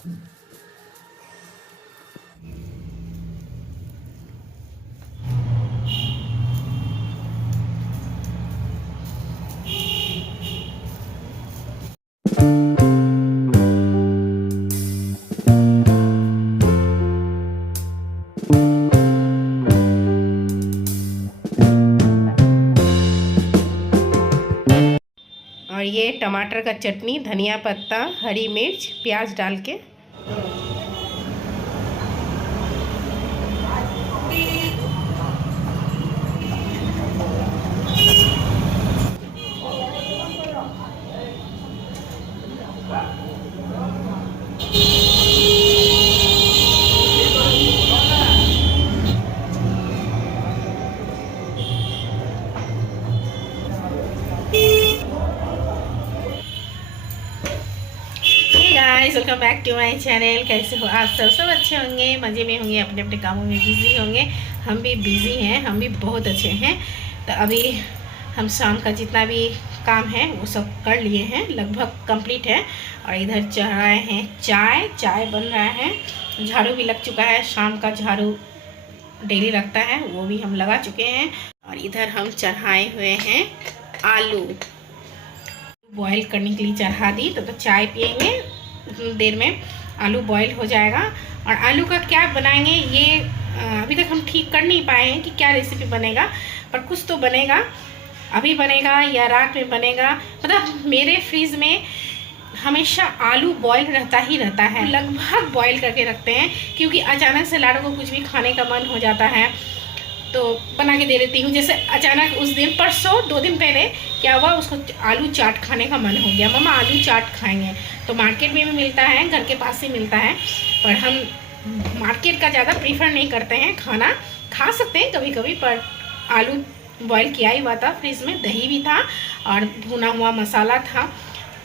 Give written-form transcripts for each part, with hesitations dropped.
और ये टमाटर का चटनी, धनिया पत्ता, हरी मिर्च, प्याज डाल के। Guys, welcome back to my channel. कैसे हो आप सब अच्छे होंगे, मज़े में होंगे, अपने अपने कामों में बिजी होंगे। हम भी बिजी हैं, हम भी बहुत अच्छे हैं। तो अभी हम शाम का जितना भी काम है वो सब कर लिए हैं, लगभग कंप्लीट है। और इधर चढ़ाए हैं चाय बन रहा है। झाड़ू भी लग चुका है, शाम का झाड़ू डेली लगता है, वो भी हम लगा चुके हैं। और इधर हम चढ़ाए हुए हैं आलू, बॉईल करने के लिए चढ़ा दी। तो चाय पियेंगे, देर में आलू बॉईल हो जाएगा। और आलू का क्या बनाएंगे ये अभी तक हम ठीक कर नहीं पाए हैं कि क्या रेसिपी बनेगा, पर कुछ तो बनेगा। अभी बनेगा या रात में बनेगा, मतलब मेरे फ्रीज में हमेशा आलू बॉईल रहता ही रहता है, लगभग बॉईल करके रखते हैं, क्योंकि अचानक से लाडो को कुछ भी खाने का मन हो जाता है तो बना के दे देती हूँ। जैसे अचानक उस दिन परसों 2 दिन पहले क्या हुआ, उसको आलू चाट खाने का मन हो गया, मम्मा आलू चाट खाएंगे। तो मार्केट में भी मिलता है, घर के पास ही मिलता है, पर हम मार्केट का ज़्यादा प्रीफर नहीं करते हैं। खाना खा सकते हैं कभी कभी, पर आलू बॉईल किया ही हुआ था, फ्रिज में दही भी था और भुना हुआ मसाला था,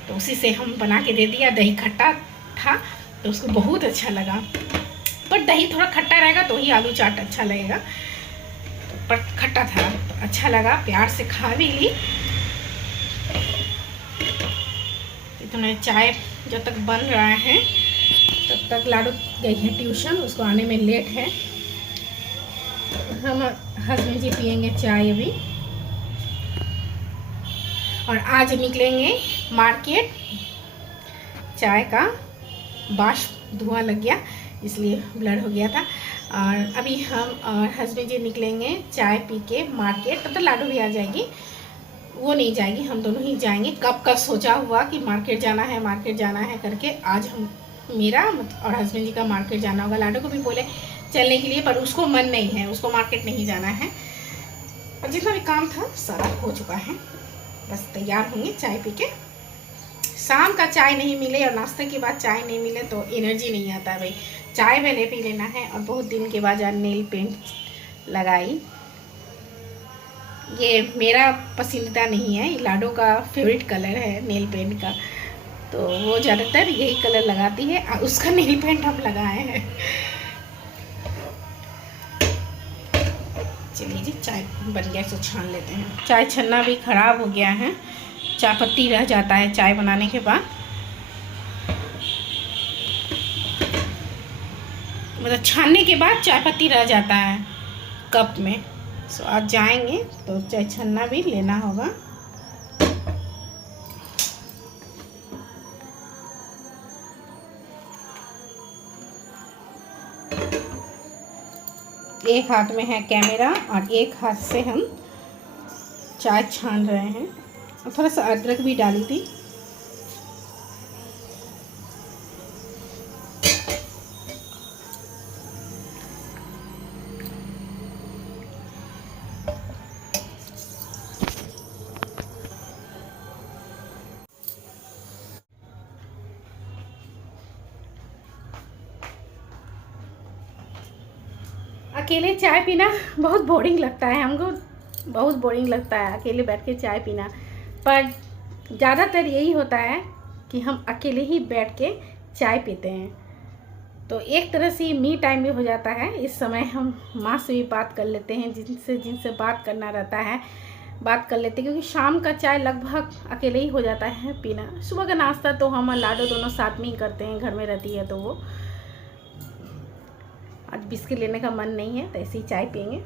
तो उसी से हम बना के दे दिया। दही खट्टा था तो उसको बहुत अच्छा लगा, पर दही थोड़ा खट्टा रहेगा तो ही आलू चाट अच्छा लगेगा, पर खट्टा था तो अच्छा लगा, प्यार से खा भी ली। इतना चाय जब तक बन रहा है तब तक लाडू गई है ट्यूशन, उसको आने में लेट है। हम हस्बैंड जी पियेंगे चाय अभी, और आज निकलेंगे मार्केट। चाय का बाष्प धुआं लग गया, इसलिए ब्लर हो गया था। और अभी हम और हस्बैंड जी निकलेंगे चाय पी के मार्केट। तब तो लाडू भी आ जाएगी, वो नहीं जाएगी, हम दोनों ही जाएंगे। कब का सोचा हुआ कि मार्केट जाना है करके, आज हम मेरा और हस्बैंड जी का मार्केट जाना होगा। लाडू को भी बोले चलने के लिए, पर उसको मन नहीं है, उसको मार्केट नहीं जाना है। और जितना भी काम था सारा हो चुका है, बस तैयार होंगे चाय पी के। शाम का चाय नहीं मिले और नाश्ते के बाद चाय नहीं मिले तो एनर्जी नहीं आता है भाई। चाय पहले पी लेना है। और बहुत दिन के बाद आज नेल पेंट लगाई। ये मेरा पसंदीदा नहीं है, लाडो का फेवरेट कलर है नेल पेंट का, तो वो ज़्यादातर यही कलर लगाती है और उसका नेल पेंट हम लगाए हैं। चलिए जी, चाय बन गया, इसको छान लेते हैं। चाय छन्ना भी ख़राब हो गया है, चाय पत्ती रह जाता है चाय बनाने के बाद, मतलब छानने के बाद चाय पत्ती रह जाता है कप में। सो आज जाएंगे तो चाय छन्ना भी लेना होगा। एक हाथ में है कैमरा और एक हाथ से हम चाय छान रहे हैं। और थोड़ा सा अदरक भी डाली थी। अकेले चाय पीना बहुत बोरिंग लगता है हमको, बहुत बोरिंग लगता है अकेले बैठ के चाय पीना। पर ज़्यादातर यही होता है कि हम अकेले ही बैठ के चाय पीते हैं, तो एक तरह से मी टाइम भी हो जाता है। इस समय हम माँ से भी बात कर लेते हैं, जिनसे बात करना रहता है। बात कर लेते हैं, क्योंकि शाम का चाय लगभग अकेले ही हो जाता है पीना। सुबह का नाश्ता तो हम और लाडो दोनों साथ में ही करते हैं, घर में रहती है तो वो। आज बिस्किट लेने का मन नहीं है तो ऐसे ही चाय पियेंगे।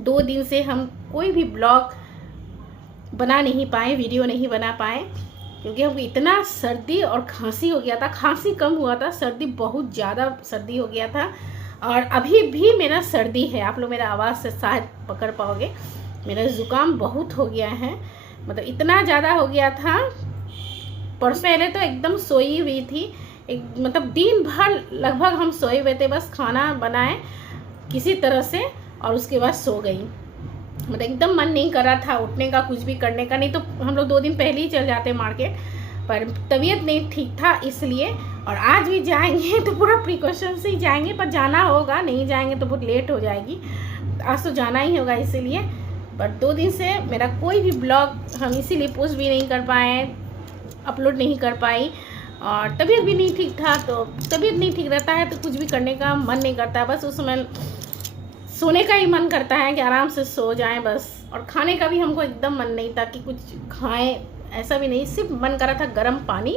2 दिन से हम कोई भी ब्लॉग बना नहीं पाए, वीडियो नहीं बना पाए, क्योंकि हमको इतना सर्दी और खांसी हो गया था। खांसी कम हुआ था, सर्दी बहुत ज़्यादा सर्दी हो गया था। और अभी भी मेरा सर्दी है, आप लोग मेरा आवाज़ से शायद पकड़ पाओगे। मेरा ज़ुकाम बहुत हो गया है, मतलब इतना ज़्यादा हो गया था। परसों पहले तो एकदम सोई हुई थी, मतलब दिन भर लगभग हम सोए हुए थे, बस खाना बनाए किसी तरह से और उसके बाद सो गई। मतलब एकदम मन नहीं कर रहा था उठने का, कुछ भी करने का। नहीं तो हम लोग 2 दिन पहले ही चल जाते मार्केट, पर तबीयत नहीं ठीक था इसलिए। और आज भी जाएंगे तो पूरा प्रिकॉशन से ही जाएंगे, पर जाना होगा, नहीं जाएंगे तो बहुत लेट हो जाएगी। आज तो जाना ही होगा इसीलिए। पर 2 दिन से मेरा कोई भी ब्लॉग हम इसीलिए पोस्ट भी नहीं कर पाए, अपलोड नहीं कर पाई। और तबीयत भी नहीं ठीक था, तो तबीयत नहीं ठीक रहता है तो कुछ भी करने का मन नहीं करता है, बस उस समय सोने का ही मन करता है कि आराम से सो जाएं बस। और खाने का भी हमको एकदम मन नहीं था कि कुछ खाएं, ऐसा भी नहीं, सिर्फ मन कर रहा था गर्म पानी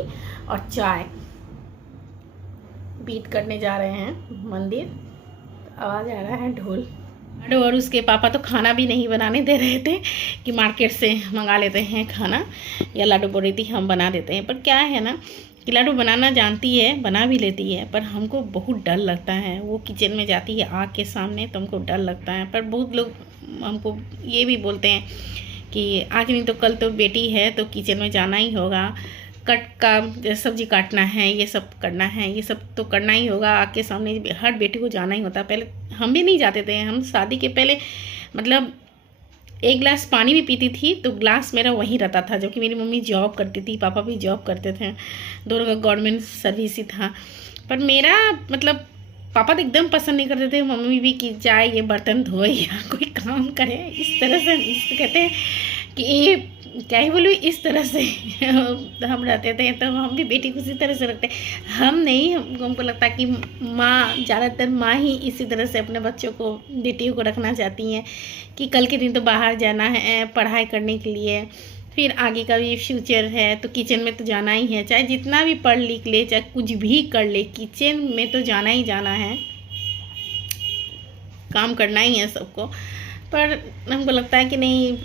और चाय। बीट करने जा रहे हैं मंदिर, आवाज़ आ रहा है ढोल। और उसके पापा तो खाना भी नहीं बनाने दे रहे थे कि मार्केट से मंगा लेते हैं खाना, या लाडो बोल रही थी हम बना देते हैं। पर क्या है ना कि लाडो बनाना जानती है, बना भी लेती है, पर हमको बहुत डर लगता है। वो किचन में जाती है आग के सामने तो हमको डर लगता है। पर बहुत लोग हमको ये भी बोलते हैं कि आज नहीं तो कल तो बेटी है तो किचन में जाना ही होगा, कट का सब्जी काटना है, ये सब करना है, ये सब तो करना ही होगा, आग के सामने हर बेटी को जाना ही होता है। पहले हम भी नहीं जाते थे, हम शादी के पहले मतलब 1 गिलास पानी भी पीती थी तो ग्लास मेरा वहीं रहता था, जबकि मेरी मम्मी जॉब करती थी, पापा भी जॉब करते थे, दोनों का गवर्नमेंट सर्विस ही था। पर मेरा मतलब पापा तो एकदम पसंद नहीं करते थे, मम्मी भी कि जाए ये बर्तन धोए या कोई काम करे, इस तरह से इसको कहते हैं कि ये क्या ही बोलूँ, इस तरह से हम रहते थे। तो हम भी बेटी को इसी तरह से रखते, हम नहीं, हमको लगता है कि माँ, ज़्यादातर माँ ही इसी तरह से अपने बच्चों को, बेटियों को रखना चाहती हैं कि कल के दिन तो बाहर जाना है पढ़ाई करने के लिए, फिर आगे का भी फ्यूचर है तो किचन में तो जाना ही है, चाहे जितना भी पढ़ लिख ले, चाहे कुछ भी कर ले, किचन में तो जाना ही जाना है, काम करना ही है सबको। पर हमको लगता है कि नहीं,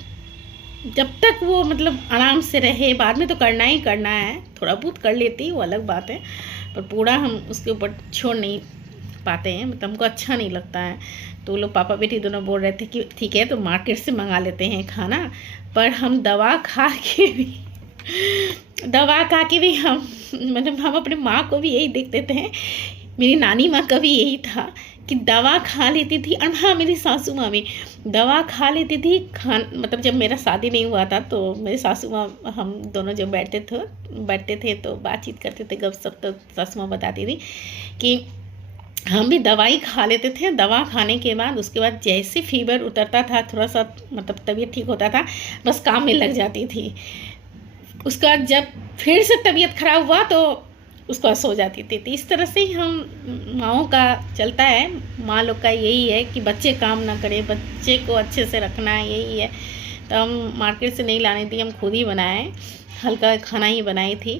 जब तक वो मतलब आराम से रहे, बाद में तो करना ही करना है, थोड़ा बहुत कर लेती वो अलग बात है, पर पूरा हम उसके ऊपर छोड़ नहीं पाते हैं, मतलब हमको अच्छा नहीं लगता है। तो लोग पापा बेटी दोनों बोल रहे थे कि ठीक है तो मार्केट से मंगा लेते हैं खाना, पर हम दवा खा के भी हम मतलब हम अपने माँ को भी यही देखते थे, मेरी नानी माँ का भी यही था कि दवा खा लेती थी। और हाँ, मेरी सासू माँ भी दवा खा लेती थी। मतलब जब मेरा शादी नहीं हुआ था तो मेरी सासू माँ, हम दोनों जब बैठते थे तो बातचीत करते थे, गपशप, तो सासू माँ बताती थी कि हम भी दवाई खा लेते थे। दवा खाने के बाद उसके बाद जैसे फीवर उतरता था, थोड़ा सा मतलब तबीयत ठीक होता था, बस काम में लग जाती थी। उसके बाद जब फिर से तबीयत खराब हुआ तो उसको सो जाती थी। तो इस तरह से ही हम माँओं का चलता है, माँ लोग का यही है कि बच्चे काम ना करें, बच्चे को अच्छे से रखना है, यही है। तो हम मार्केट से नहीं लानी थी, हम खुद ही बनाए, हल्का खाना ही बनाई थी,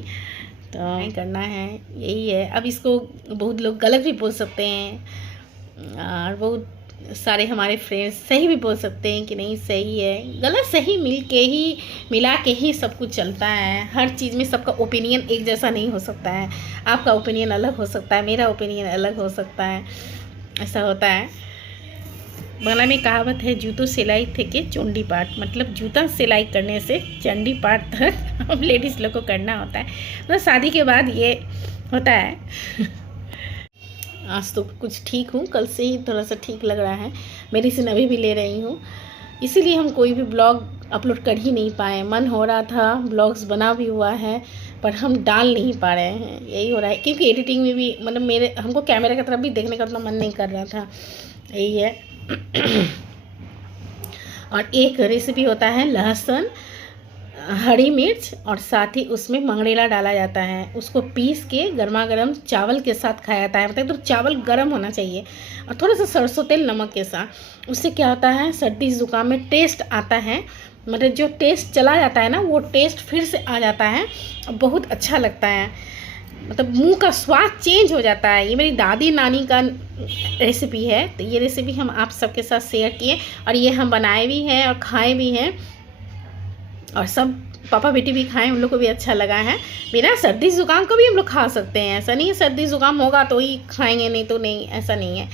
तो नहीं करना है, यही है। अब इसको बहुत लोग गलत भी बोल सकते हैं और बहुत सारे हमारे फ्रेंड्स सही भी बोल सकते हैं कि नहीं सही है। गलत सही मिला के ही सब कुछ चलता है। हर चीज़ में सबका ओपिनियन एक जैसा नहीं हो सकता है, आपका ओपिनियन अलग हो सकता है, मेरा ओपिनियन अलग हो सकता है, ऐसा होता है। बांग्ला में कहावत है, जूतों सिलाई थे के चंडी पाठ, मतलब जूता सिलाई करने से चंडी पाठ तक हम लेडीज़ लोग को करना होता है। मतलब शादी के बाद ये होता है। आज तो कुछ ठीक हूँ, कल से ही थोड़ा सा ठीक लग रहा है, मेडिसिन अभी भी ले रही हूँ, इसीलिए हम कोई भी ब्लॉग अपलोड कर ही नहीं पाए। मन हो रहा था, ब्लॉग्स बना भी हुआ है, पर हम डाल नहीं पा रहे हैं, यही हो रहा है। क्योंकि एडिटिंग में भी मतलब हमको कैमरे की तरफ भी देखने का उतना मन नहीं कर रहा था, यही है। और एक रेसिपी होता है लहसुन हरी मिर्च और साथ ही उसमें मंगरेला डाला जाता है। उसको पीस के गर्मा गर्म चावल के साथ खाया जाता है। मतलब तो चावल गर्म होना चाहिए और थोड़ा सा सरसों तेल नमक के साथ। उससे क्या होता है, सर्दी ज़ुकाम में टेस्ट आता है। मतलब जो टेस्ट चला जाता है ना, वो टेस्ट फिर से आ जाता है और बहुत अच्छा लगता है। मतलब मुंह का स्वाद चेंज हो जाता है। ये मेरी दादी नानी का रेसिपी है, तो ये रेसिपी हम आप सबके साथ शेयर किए और ये हम बनाए भी हैं और खाए भी हैं और सब पापा बेटी भी खाएं, उन लोग को भी अच्छा लगा है। बिना सर्दी ज़ुकाम को भी हम लोग खा सकते हैं, ऐसा नहीं है सर्दी ज़ुकाम होगा तो ही खाएंगे, नहीं तो नहीं, ऐसा नहीं है।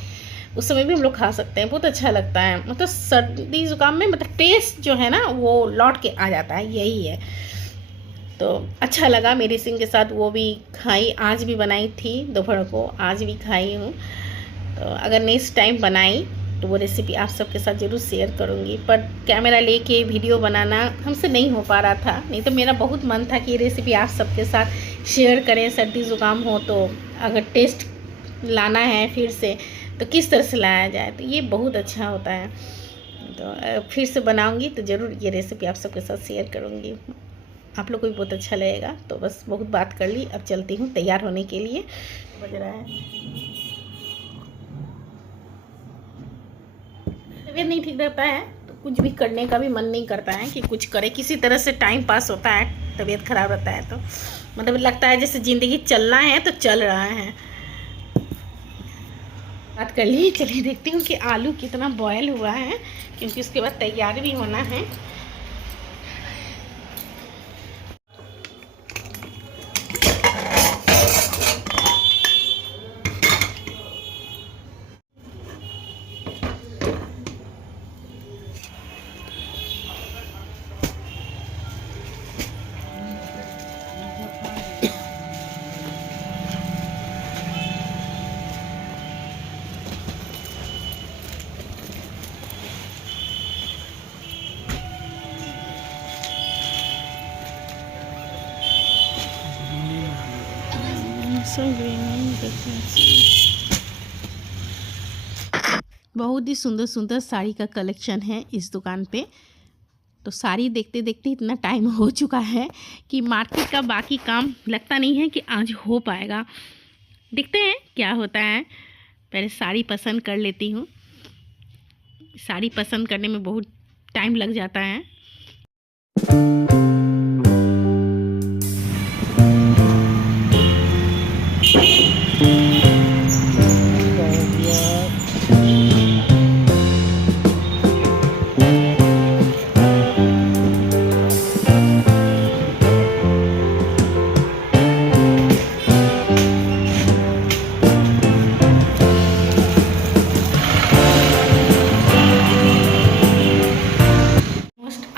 उस समय भी हम लोग खा सकते हैं, बहुत अच्छा लगता है। मतलब सर्दी ज़ुकाम में मतलब टेस्ट जो है ना वो लौट के आ जाता है, यही है। तो अच्छा लगा, मेरी सिंह के साथ वो भी खाई, आज भी बनाई थी दोपहर को, आज भी खाई हूँ। तो अगर नेक्स्ट टाइम बनाई तो वो रेसिपी आप सबके साथ ज़रूर शेयर करूँगी। पर कैमरा लेके वीडियो बनाना हमसे नहीं हो पा रहा था, नहीं तो मेरा बहुत मन था कि ये रेसिपी आप सबके साथ शेयर करें। सर्दी ज़ुकाम हो तो अगर टेस्ट लाना है फिर से तो किस तरह से लाया जाए, तो ये बहुत अच्छा होता है। तो फिर से बनाऊँगी तो ज़रूर ये रेसिपी आप सबके साथ शेयर करूँगी, आप लोग को भी बहुत अच्छा लगेगा। तो बस बहुत बात कर ली, अब चलती हूँ तैयार होने के लिए। बज रहा है, तबीयत नहीं ठीक रहता है तो कुछ भी करने का भी मन नहीं करता है कि कुछ करे, किसी तरह से टाइम पास होता है। तबीयत खराब रहता है तो मतलब लगता है जैसे ज़िंदगी चलना है तो चल रहा है। बात कर ली, चलिए देखती हूँ कि आलू कितना बॉयल हुआ है, क्योंकि उसके बाद तैयार भी होना है। बहुत ही सुंदर सुंदर साड़ी का कलेक्शन है इस दुकान पे। तो साड़ी देखते देखते इतना टाइम हो चुका है कि मार्केट का बाकी काम लगता नहीं है कि आज हो पाएगा। देखते हैं क्या होता है, पहले साड़ी पसंद कर लेती हूँ। साड़ी पसंद करने में बहुत टाइम लग जाता है।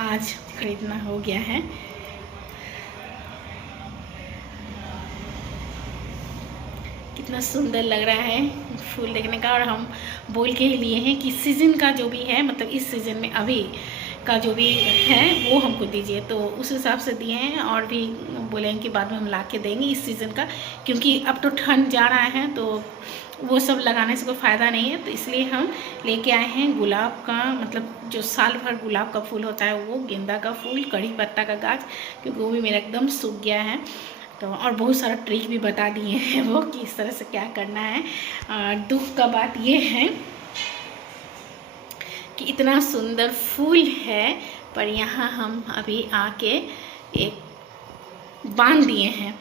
आज खरीदना हो गया है। कितना सुंदर लग रहा है फूल देखने का। और हम बोल के लिए हैं कि सीज़न का जो भी है, मतलब इस सीज़न में अभी का जो भी है वो हमको दीजिए, तो उस हिसाब से दिए हैं। और भी बोले हैं कि बाद में हम ला के देंगे इस सीज़न का, क्योंकि अब तो ठंड जा रहा है तो वो सब लगाने से कोई फ़ायदा नहीं है। तो इसलिए हम लेके आए हैं गुलाब का, मतलब जो साल भर गुलाब का फूल होता है वो, गेंदा का फूल, कड़ी पत्ता का गाछ, क्योंकि वो भी मेरा एकदम सूख गया है। तो और बहुत सारा ट्रिक भी बता दिए हैं वो कि इस तरह से क्या करना है। दुख का बात ये है कि इतना सुंदर फूल है, पर यहाँ हम अभी आके एक बांध दिए हैं,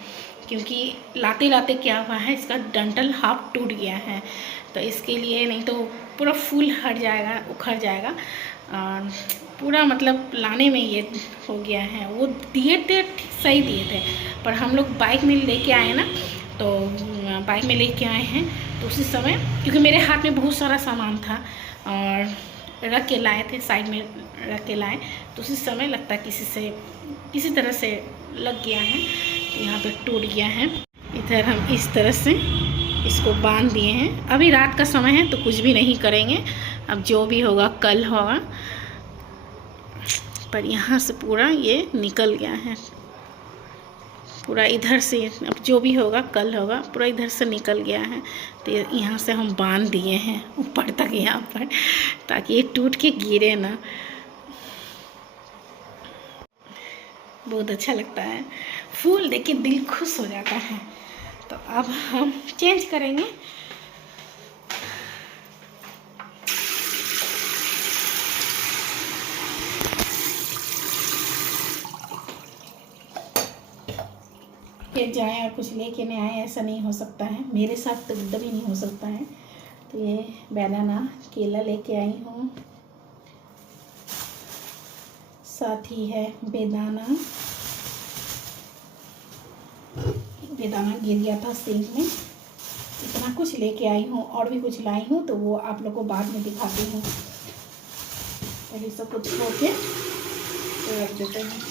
क्योंकि लाते लाते क्या हुआ है, इसका डंठल हाफ टूट गया है। तो इसके लिए, नहीं तो पूरा फूल हट जाएगा, उखड़ जाएगा। पूरा मतलब लाने में ये हो गया है। वो दिए थे, सही दिए थे, पर हम लोग बाइक में लेके आए ना, तो बाइक में लेके आए हैं तो उसी समय, क्योंकि मेरे हाथ में बहुत सारा सामान था और रख के लाए थे, साइड में रख के लाए, तो उसी समय लगता है किसी तरह से लग गया है, तो यहाँ पे टूट गया है। इधर हम इस तरह से इसको बांध दिए हैं। अभी रात का समय है तो कुछ भी नहीं करेंगे, अब जो भी होगा कल होगा। पर यहाँ से पूरा ये निकल गया है, पूरा इधर से, अब जो भी होगा कल होगा, पूरा इधर से निकल गया है। तो यहाँ से हम बांध दिए हैं ऊपर तक यहाँ पर, ताकि ये टूट के गिरे ना। बहुत अच्छा लगता है, फूल देख के दिल खुश हो जाता है। तो अब हम चेंज करेंगे। फिर जाएं और कुछ लेके नहीं आए, ऐसा नहीं हो सकता है, मेरे साथ तो एकदम ही नहीं हो सकता है। तो ये बनाना केला लेके आई हूँ, साथ ही है बेदाना। बेदाना गिर गया था सिंक में। इतना कुछ लेके आई हूँ, और भी कुछ लाई हूँ, तो वो आप लोग को बाद में दिखाती हूँ। पहले सब कुछ धो के रख देते हैं।